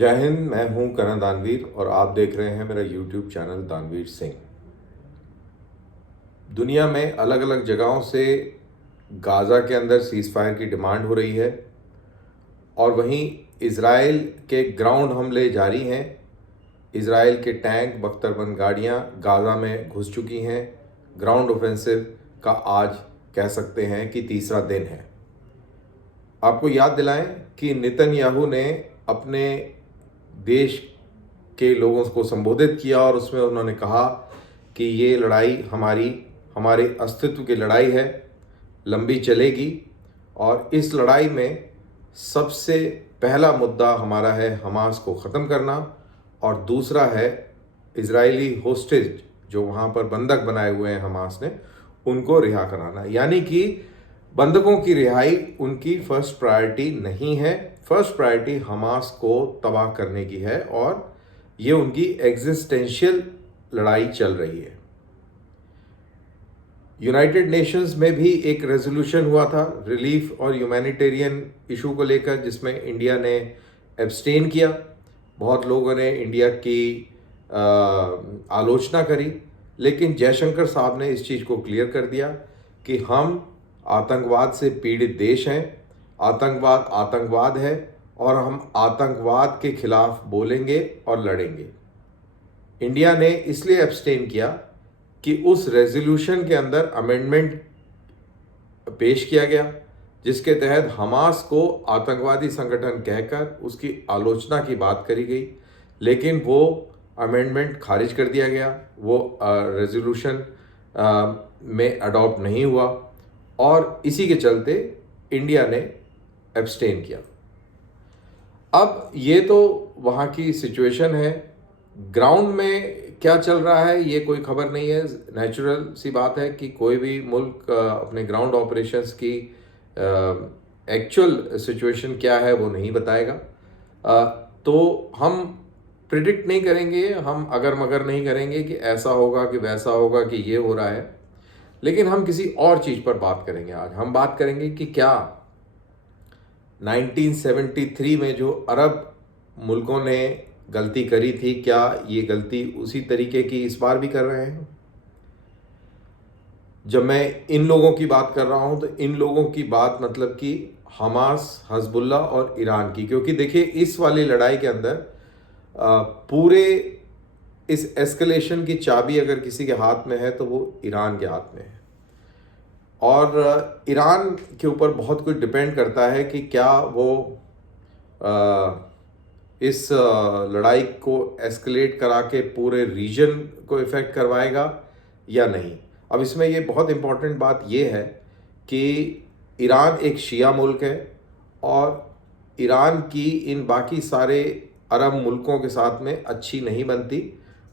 जय हिंद। मैं हूं करण दानवीर और आप देख रहे हैं मेरा यूट्यूब चैनल दानवीर सिंह। दुनिया में अलग अलग जगहों से गाज़ा के अंदर सीज़ फायर की डिमांड हो रही है और वहीं इज़राइल के ग्राउंड हमले जारी हैं। इज़राइल के टैंक बख्तरबंद गाड़ियां गाज़ा में घुस चुकी हैं। ग्राउंड ऑफेंसिव का आज कह सकते हैं कि तीसरा दिन है। आपको याद दिलाएं कि नेतन्याहू ने अपने देश के लोगों को संबोधित किया और उसमें उन्होंने कहा कि ये लड़ाई हमारे अस्तित्व की लड़ाई है, लंबी चलेगी और इस लड़ाई में सबसे पहला मुद्दा हमारा है हमास को ख़त्म करना और दूसरा है इजरायली होस्टेज जो वहाँ पर बंधक बनाए हुए हैं हमास ने, उनको रिहा कराना। यानी कि बंधकों की रिहाई उनकी फर्स्ट प्रायोरिटी नहीं है। फर्स्ट प्रायोरिटी हमास को तबाह करने की है और ये उनकी एग्जिस्टेंशियल लड़ाई चल रही है। यूनाइटेड नेशंस में भी एक रेजोल्यूशन हुआ था रिलीफ और ह्यूमैनिटेरियन इशू को लेकर, जिसमें इंडिया ने एब्सटेन किया। बहुत लोगों ने इंडिया की आलोचना करी, लेकिन जयशंकर साहब ने इस चीज़ को क्लियर कर दिया कि हम आतंकवाद से पीड़ित देश हैं, आतंकवाद आतंकवाद है और हम आतंकवाद के खिलाफ बोलेंगे और लड़ेंगे। इंडिया ने इसलिए एब्सटेन किया कि उस रेजोल्यूशन के अंदर अमेंडमेंट पेश किया गया जिसके तहत हमास को आतंकवादी संगठन कहकर उसकी आलोचना की बात करी गई, लेकिन वो अमेंडमेंट खारिज कर दिया गया। वो रेजोल्यूशन में अडॉप्ट नहीं हुआ और इसी के चलते इंडिया ने एब्सटेन किया। अब ये तो वहाँ की सिचुएशन है। ग्राउंड में क्या चल रहा है ये कोई खबर नहीं है। नेचुरल सी बात है कि कोई भी मुल्क अपने ग्राउंड ऑपरेशंस की एक्चुअल सिचुएशन क्या है वो नहीं बताएगा। तो हम प्रिडिक्ट नहीं करेंगे, हम अगर मगर नहीं करेंगे कि ऐसा होगा कि वैसा होगा कि ये हो रहा है, लेकिन हम किसी और चीज़ पर बात करेंगे। आज हम बात करेंगे कि क्या 1973 में जो अरब मुल्कों ने गलती करी थी, क्या ये गलती उसी तरीके की इस बार भी कर रहे हैं। जब मैं इन लोगों की बात कर रहा हूं तो इन लोगों की बात मतलब कि हमास, हिजबुल्ला और ईरान की, क्योंकि देखिए इस वाली लड़ाई के अंदर पूरे इस एस्केलेशन की चाबी अगर किसी के हाथ में है तो वो ईरान के हाथ में है और ईरान के ऊपर बहुत कुछ डिपेंड करता है कि क्या वो इस लड़ाई को एस्केलेट करा के पूरे रीजन को इफ़ेक्ट करवाएगा या नहीं। अब इसमें ये बहुत इम्पॉर्टेंट बात ये है कि ईरान एक शिया मुल्क है और ईरान की इन बाकी सारे अरब मुल्कों के साथ में अच्छी नहीं बनती।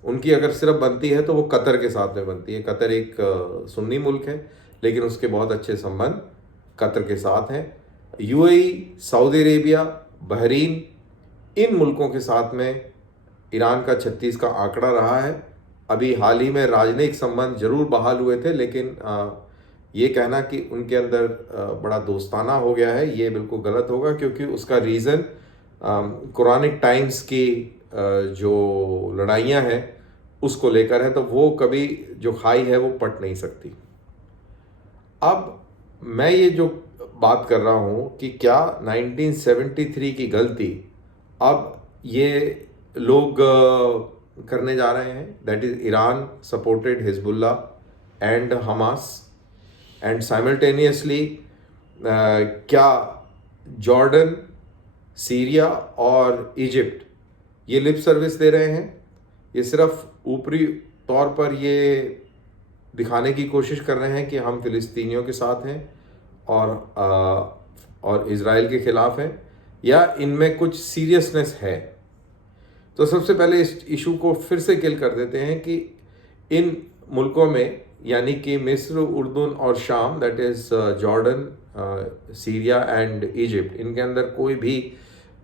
उनकी अगर सिर्फ बनती है तो वो कतर के साथ में बनती है। कतर एक सुन्नी मुल्क है लेकिन उसके बहुत अच्छे संबंध कतर के साथ हैं। यूएई, सऊदी अरेबिया, बहरीन, इन मुल्कों के साथ में ईरान का 36 का आंकड़ा रहा है। अभी हाल ही में राजनयिक संबंध जरूर बहाल हुए थे, लेकिन ये कहना कि उनके अंदर बड़ा दोस्ताना हो गया है ये बिल्कुल गलत होगा, क्योंकि उसका रीज़न कुरानिक टाइम्स की जो लड़ाइयाँ हैं उसको लेकर है, तो वो कभी जो खाई है वो पट नहीं सकती। अब मैं ये जो बात कर रहा हूँ कि क्या 1973 की गलती अब ये लोग करने जा रहे हैं, that is Iran supported Hezbollah and Hamas, and simultaneously क्या जॉर्डन, सीरिया और इजिप्ट ये लिप सर्विस दे रहे हैं। ये सिर्फ ऊपरी तौर पर ये दिखाने की कोशिश कर रहे हैं कि हम फ़िलिस्तीनियों के साथ हैं और इज़राइल के ख़िलाफ़ हैं, या इनमें कुछ सीरियसनेस है। तो सबसे पहले इस इशू को फिर से किल कर देते हैं कि इन मुल्कों में यानी कि मिस्र, उर्दून और शाम, that is Jordan, Syria and Egypt, इनके अंदर कोई भी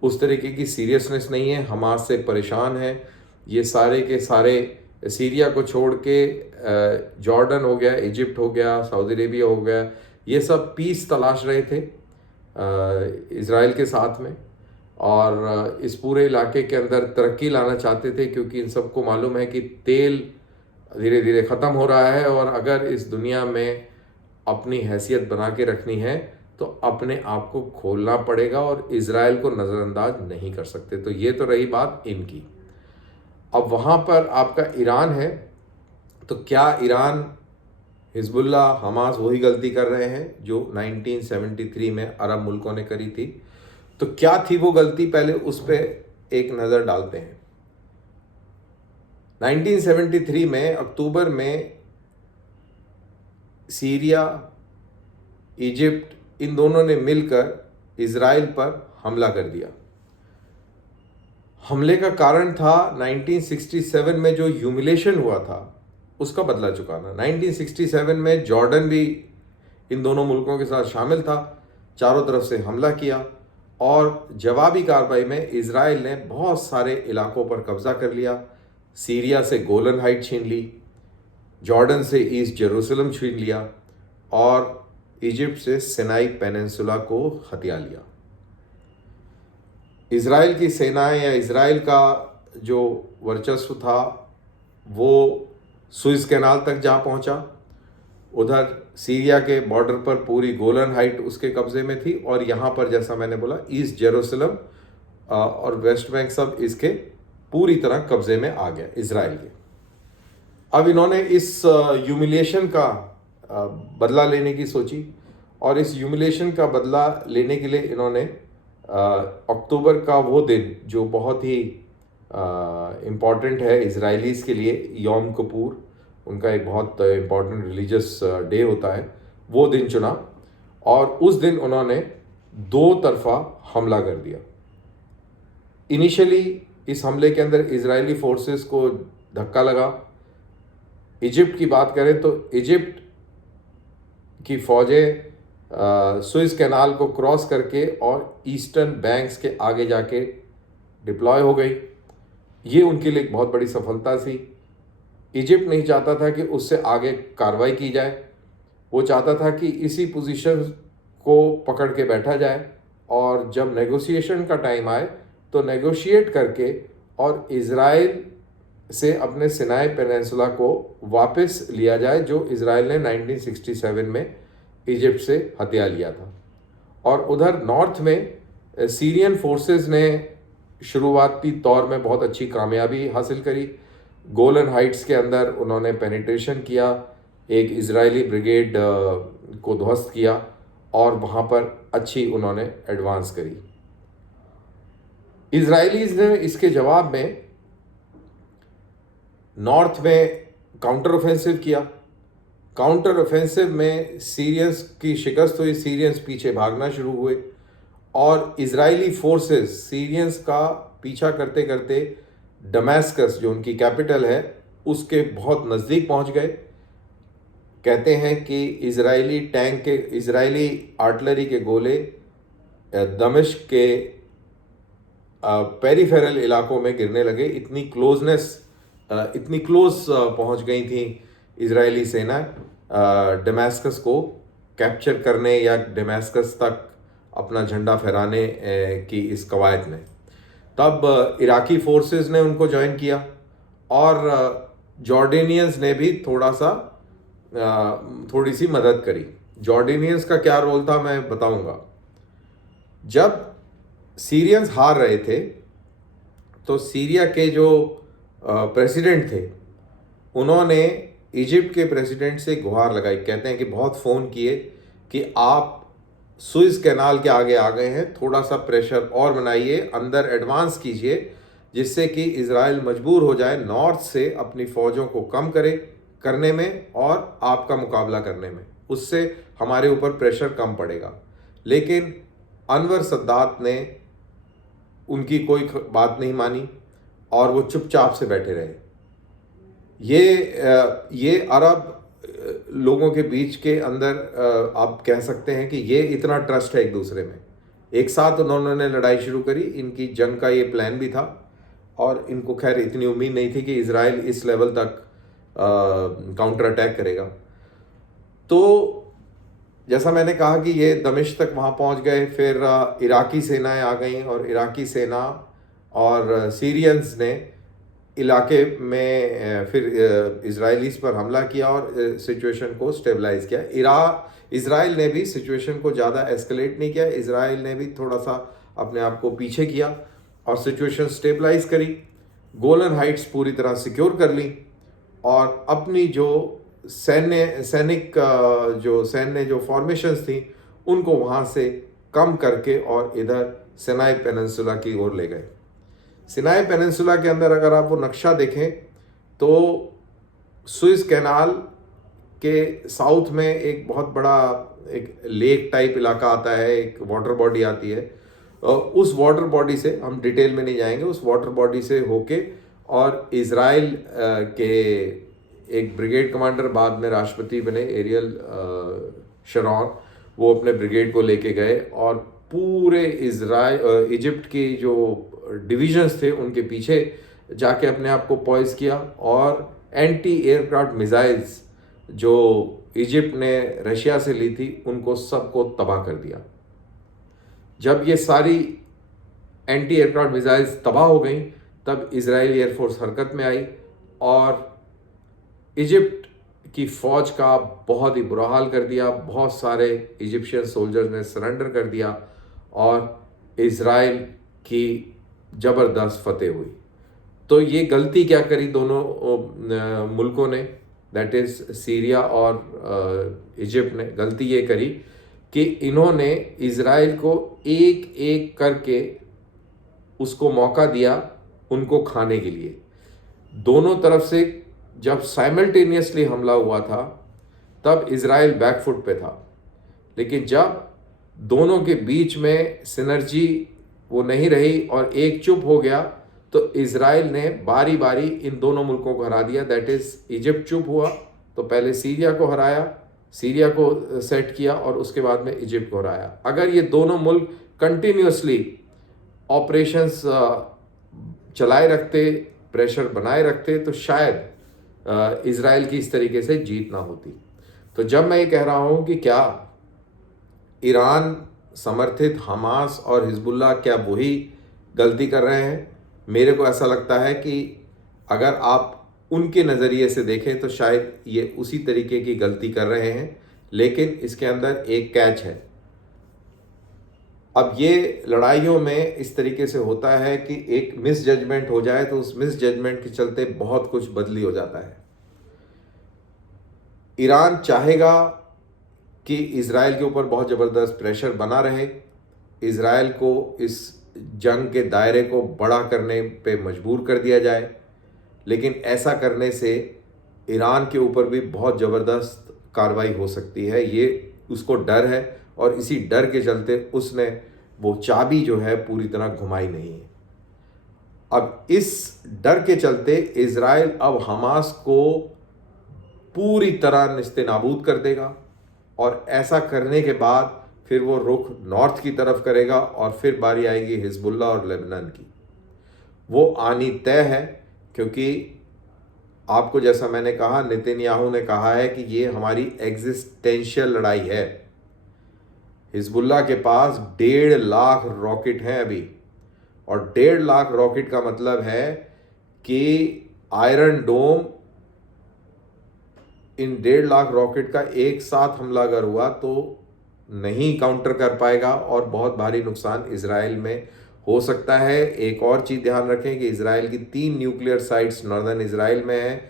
उस तरीके की सीरियसनेस नहीं है। हमास से परेशान है ये सारे के सारे। सीरिया को छोड़ के जॉर्डन हो गया, इजिप्ट हो गया, सऊदी अरेबिया हो गया, ये सब पीस तलाश रहे थे इज़राइल के साथ में। और इस पूरे इलाके के अंदर तरक्की लाना चाहते थे, क्योंकि इन सबको मालूम है कि तेल धीरे धीरे ख़त्म हो रहा है और अगर इस दुनिया में अपनी हैसियत बना के रखनी है तो अपने आप को खोलना पड़ेगा और इज़राइल को नज़रअंदाज नहीं कर सकते। तो ये तो रही बात इनकी। अब वहाँ पर आपका ईरान है, तो क्या ईरान, हिजबुल्ला, हमास वही गलती कर रहे हैं जो 1973 में अरब मुल्कों ने करी थी? तो क्या थी वो गलती, पहले उस पर एक नज़र डालते हैं। 1973 में अक्टूबर में सीरिया, इजिप्ट, इन दोनों ने मिलकर इज़राइल पर हमला कर दिया। हमले का कारण था 1967 में जो ह्यूमिलेशन हुआ था उसका बदला चुकाना। 1967 में जॉर्डन भी इन दोनों मुल्कों के साथ शामिल था, चारों तरफ से हमला किया और जवाबी कार्रवाई में इज़राइल ने बहुत सारे इलाकों पर कब्जा कर लिया। सीरिया से गोलन हाइट छीन ली, जॉर्डन से ईस्ट जेरूसलम छीन लिया और इजिप्ट से सिनाई पेनिनसुला को हथिया लिया। इज़राइल की सेनाएं या इज़राइल का जो वर्चस्व था वो सुइस कैनाल तक जा पहुंचा। उधर सीरिया के बॉर्डर पर पूरी गोलन हाइट उसके कब्ज़े में थी और यहाँ पर जैसा मैंने बोला ईस्ट जेरूसलम और वेस्ट बैंक सब इसके पूरी तरह कब्ज़े में आ गया इज़राइल के। अब इन्होंने इस ह्यूमिलिएशन का बदला लेने की सोची और इस ह्यूमिलिएशन का बदला लेने के लिए इन्होंने अक्टूबर का वो दिन जो बहुत ही इम्पॉर्टेंट है इज़राइलीज़ के लिए, यौम किपुर, उनका एक बहुत इम्पॉर्टेंट रिलीजियस डे होता है, वो दिन चुना और उस दिन उन्होंने दो तरफा हमला कर दिया। इनिशियली इस हमले के अंदर इज़राइली फोर्सेस को धक्का लगा। इजिप्ट की बात करें तो इजिप्ट की फ़ौजें सुइस कैनाल को क्रॉस करके और ईस्टर्न बैंक्स के आगे जाके डिप्लॉय हो गई। ये उनके लिए एक बहुत बड़ी सफलता थी। इजिप्ट नहीं चाहता था कि उससे आगे कार्रवाई की जाए, वो चाहता था कि इसी पोजीशन को पकड़ के बैठा जाए और जब नेगोशिएशन का टाइम आए तो नेगोशिएट करके और इज़राइल से अपने सिनाई पेनिनसुला को वापस लिया जाए जो इज़राइल ने 1967 में इजिप्ट से हथिया लिया था। और उधर नॉर्थ में सीरियन फोर्सेस ने शुरुआती तौर में बहुत अच्छी कामयाबी हासिल करी। गोलन हाइट्स के अंदर उन्होंने पेनिट्रेशन किया, एक इज़राइली ब्रिगेड को ध्वस्त किया और वहाँ पर अच्छी उन्होंने एडवांस करी। इज़राइलीज़ ने इसके जवाब में नॉर्थ में काउंटर ऑफेंसिव किया। काउंटर ऑफेंसिव में सीरियंस की शिकस्त हुई, सीरियंस पीछे भागना शुरू हुए और इज़राइली फोर्सेस सीरियंस का पीछा करते करते दमास्कस जो उनकी कैपिटल है उसके बहुत नज़दीक पहुंच गए। कहते हैं कि इज़राइली टैंक के, इज़राइली आर्टिलरी के गोले दमिश्क के पेरिफेरल इलाकों में गिरने लगे। इतनी क्लोज पहुंच गई थी इज़राइली सेना दमास्कस को कैप्चर करने या दमास्कस तक अपना झंडा फहराने की इस कवायद में। तब इराकी फोर्सेस ने उनको ज्वाइन किया और जॉर्डेनियंस ने भी थोड़ी सी मदद करी। जॉर्डेनियंस का क्या रोल था मैं बताऊंगा। जब सीरियंस हार रहे थे तो सीरिया के जो प्रेसिडेंट थे उन्होंने इजिप्ट के प्रेसिडेंट से गुहार लगाई। कहते हैं कि बहुत फ़ोन किए कि आप सुइस कैनाल के आगे आ गए हैं, थोड़ा सा प्रेशर और बनाइए, अंदर एडवांस कीजिए जिससे कि इज़राइल मजबूर हो जाए नॉर्थ से अपनी फ़ौजों को कम करने में और आपका मुकाबला करने में, उससे हमारे ऊपर प्रेशर कम पड़ेगा। लेकिन अनवर सद्दात ने उनकी कोई बात नहीं मानी और वो चुपचाप से बैठे रहे। ये अरब लोगों के बीच के अंदर आप कह सकते हैं कि ये इतना ट्रस्ट है एक दूसरे में। एक साथ उन्होंने लड़ाई शुरू करी। इनकी जंग का ये प्लान भी था और इनको खैर इतनी उम्मीद नहीं थी कि इज़राइल इस लेवल तक काउंटर अटैक करेगा। तो जैसा मैंने कहा कि ये दमिश्क तक वहाँ पहुँच गए, फिर इराकी सेनाएं आ गईं और इराकी सेना और सीरियंस ने इलाके में फिर इजरायलीज़ पर हमला किया और सिचुएशन को स्टेबलाइज़ किया। इज़राइल ने भी सिचुएशन को ज़्यादा एस्केलेट नहीं किया, इज़राइल ने भी थोड़ा सा अपने आप को पीछे किया और सिचुएशन स्टेबलाइज करी। गोलन हाइट्स पूरी तरह सिक्योर कर ली और अपनी जो सैन्य जो फॉर्मेशंस थी उनको वहाँ से कम करके और इधर सिनाई पेनिनसुला की ओर ले गए। सिनाई पेनिनसुला के अंदर अगर आप वो नक्शा देखें तो सुइस कैनाल के साउथ में एक बहुत बड़ा एक लेक टाइप इलाका आता है, एक वाटर बॉडी आती है। उस वाटर बॉडी से हम डिटेल में नहीं जाएंगे, उस वाटर बॉडी से होके और इज़राइल के एक ब्रिगेड कमांडर बाद में राष्ट्रपति बने एरियल शरॉन, वो अपने ब्रिगेड को लेके गए और पूरे इजिप्ट की जो डिविजन्स थे उनके पीछे जाके अपने आप को पॉइज किया और एंटी एयरक्राफ्ट मिसाइल्स जो इजिप्ट ने रशिया से ली थी उनको सबको तबाह कर दिया। जब ये सारी एंटी एयरक्राफ्ट मिसाइल्स तबाह हो गई तब इजरायली एयरफोर्स हरकत में आई और इजिप्ट की फ़ौज का बहुत ही बुरा हाल कर दिया। बहुत सारे इजिप्शियन सोल्जर्स ने सरेंडर कर दिया और इज़राइल की ज़बरदस्त फतेह हुई। तो ये गलती क्या करी दोनों मुल्कों ने, दैट इज़ सीरिया और इजिप्ट ने गलती ये करी कि इन्होंने इज़राइल को एक एक करके उसको मौका दिया उनको खाने के लिए। दोनों तरफ से जब साइमल्टेनियसली हमला हुआ था तब इज़राइल बैकफुट पे था, लेकिन जब दोनों के बीच में सिनर्जी वो नहीं रही और एक चुप हो गया तो इज़राइल ने बारी बारी इन दोनों मुल्कों को हरा दिया। दैट इज़ इजिप्ट चुप हुआ तो पहले सीरिया को हराया, सीरिया को सेट किया और उसके बाद में इजिप्ट को हराया। अगर ये दोनों मुल्क कंटिन्यूसली ऑपरेशंस चलाए रखते, प्रेशर बनाए रखते तो शायद इज़राइल की इस तरीके से जीत ना होती। तो जब मैं ये कह रहा हूँ कि क्या ईरान समर्थित हमास और हिजबुल्लाह क्या वही गलती कर रहे हैं, मेरे को ऐसा लगता है कि अगर आप उनके नज़रिए से देखें तो शायद ये उसी तरीके की गलती कर रहे हैं, लेकिन इसके अंदर एक कैच है। अब ये लड़ाइयों में इस तरीके से होता है कि एक मिस जजमेंट हो जाए तो उस मिस जजमेंट के चलते बहुत कुछ बदली हो जाता है। ईरान चाहेगा कि इज़राइल के ऊपर बहुत ज़बरदस्त प्रेशर बना रहे, इज़राइल को इस जंग के दायरे को बड़ा करने पे मजबूर कर दिया जाए, लेकिन ऐसा करने से ईरान के ऊपर भी बहुत ज़बरदस्त कार्रवाई हो सकती है। ये उसको डर है और इसी डर के चलते उसने वो चाबी जो है पूरी तरह घुमाई नहीं है। अब इस डर के चलते इज़राइल अब हमास को पूरी तरह निस्तेनाबूद कर देगा और ऐसा करने के बाद फिर वो रुख नॉर्थ की तरफ करेगा और फिर बारी आएगी हिजबुल्लाह और लेबनान की। वो आनी तय है, क्योंकि आपको जैसा मैंने कहा, नेतन्याहू ने कहा है कि ये हमारी एग्जिस्टेंशियल लड़ाई है। हिजबुल्लाह के पास 1.5 लाख रॉकेट हैं अभी, और 1.5 लाख रॉकेट का मतलब है कि आयरन डोम इन 1.5 लाख रॉकेट का एक साथ हमला अगर हुआ तो नहीं काउंटर कर पाएगा और बहुत भारी नुकसान इजराइल में हो सकता है। एक और चीज़ ध्यान रखें कि इजराइल की 3 न्यूक्लियर साइट्स नॉर्दर्न इजराइल में हैं,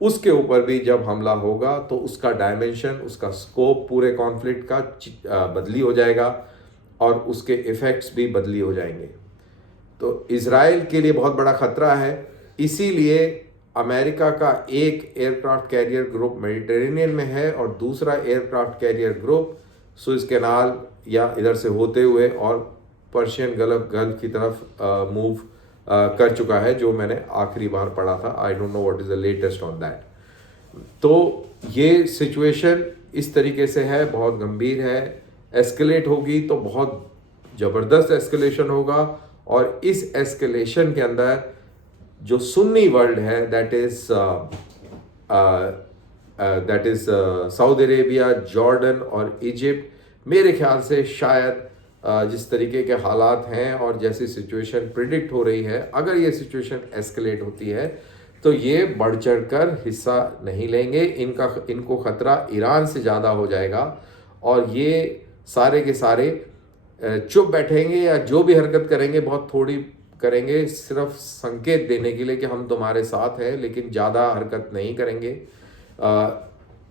उसके ऊपर भी जब हमला होगा तो उसका डायमेंशन, उसका स्कोप पूरे कॉन्फ्लिक्ट का बदली हो जाएगा और उसके इफ़ेक्ट्स भी बदली हो जाएंगे। तो इजराइल के लिए बहुत बड़ा ख़तरा है। इसीलिए अमेरिका का एक एयरक्राफ्ट कैरियर ग्रुप मेडिटेरेनियन में है और दूसरा aircraft carrier group Suez canal या इधर से होते हुए और पर्शियन गल्फ की तरफ मूव कर चुका है, जो मैंने आखिरी बार पढ़ा था। I don't know what is the latest on that. तो ये सिचुएशन इस तरीके से है, बहुत गंभीर है। एस्केलेट होगी तो बहुत ज़बरदस्त एस्केलेशन होगा और इस एस्केलेशन के अंदर जो सुन्नी वर्ल्ड है, that is that is Saudi Arabia, Jordan और इजिप्ट। मेरे ख्याल से शायद जिस तरीके के हालात हैं और जैसी सिचुएशन प्रिडिक्ट हो रही है, अगर ये सिचुएशन एस्केलेट होती है तो ये बढ़ चढ़ कर हिस्सा नहीं लेंगे। इनको ख़तरा ईरान से ज़्यादा हो जाएगा और ये सारे के सारे चुप बैठेंगे या जो भी हरकत करेंगे बहुत थोड़ी करेंगे, सिर्फ संकेत देने के लिए कि हम तुम्हारे साथ हैं, लेकिन ज़्यादा हरकत नहीं करेंगे।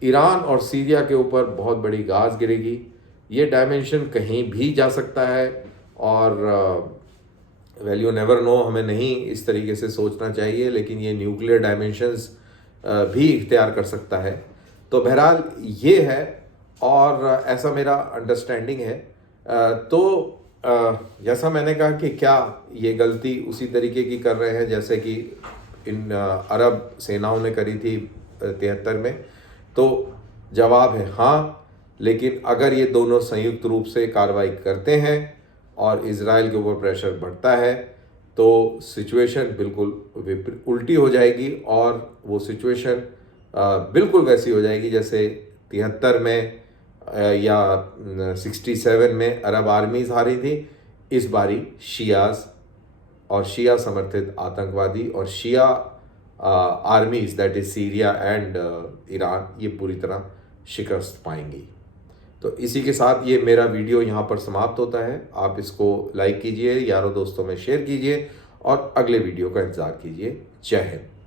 ईरान और सीरिया के ऊपर बहुत बड़ी गाज गिरेगी। ये डायमेंशन कहीं भी जा सकता है और वेल यू नेवर नो, हमें नहीं इस तरीके से सोचना चाहिए, लेकिन ये न्यूक्लियर डायमेंशंस भी इख्तियार कर सकता है। तो बहरहाल ये है और ऐसा मेरा अंडरस्टैंडिंग है। तो जैसा मैंने कहा कि क्या ये गलती उसी तरीके की कर रहे हैं जैसे कि इन अरब सेनाओं ने करी थी 73 में, तो जवाब है हाँ। लेकिन अगर ये दोनों संयुक्त रूप से कार्रवाई करते हैं और इजराइल के ऊपर प्रेशर बढ़ता है तो सिचुएशन बिल्कुल उल्टी हो जाएगी और वो सिचुएशन बिल्कुल वैसी हो जाएगी जैसे 73 में या 67 में अरब आर्मीज़ हारी थी। इस बारी शियाज और शिया समर्थित आतंकवादी और शिया armies that is Syria and Iran ये पूरी तरह शिकस्त पाएंगी। तो इसी के साथ ये मेरा वीडियो यहाँ पर समाप्त होता है। आप इसको लाइक कीजिए, यारों दोस्तों में शेयर कीजिए और अगले वीडियो का इंतज़ार कीजिए। जय हिंद।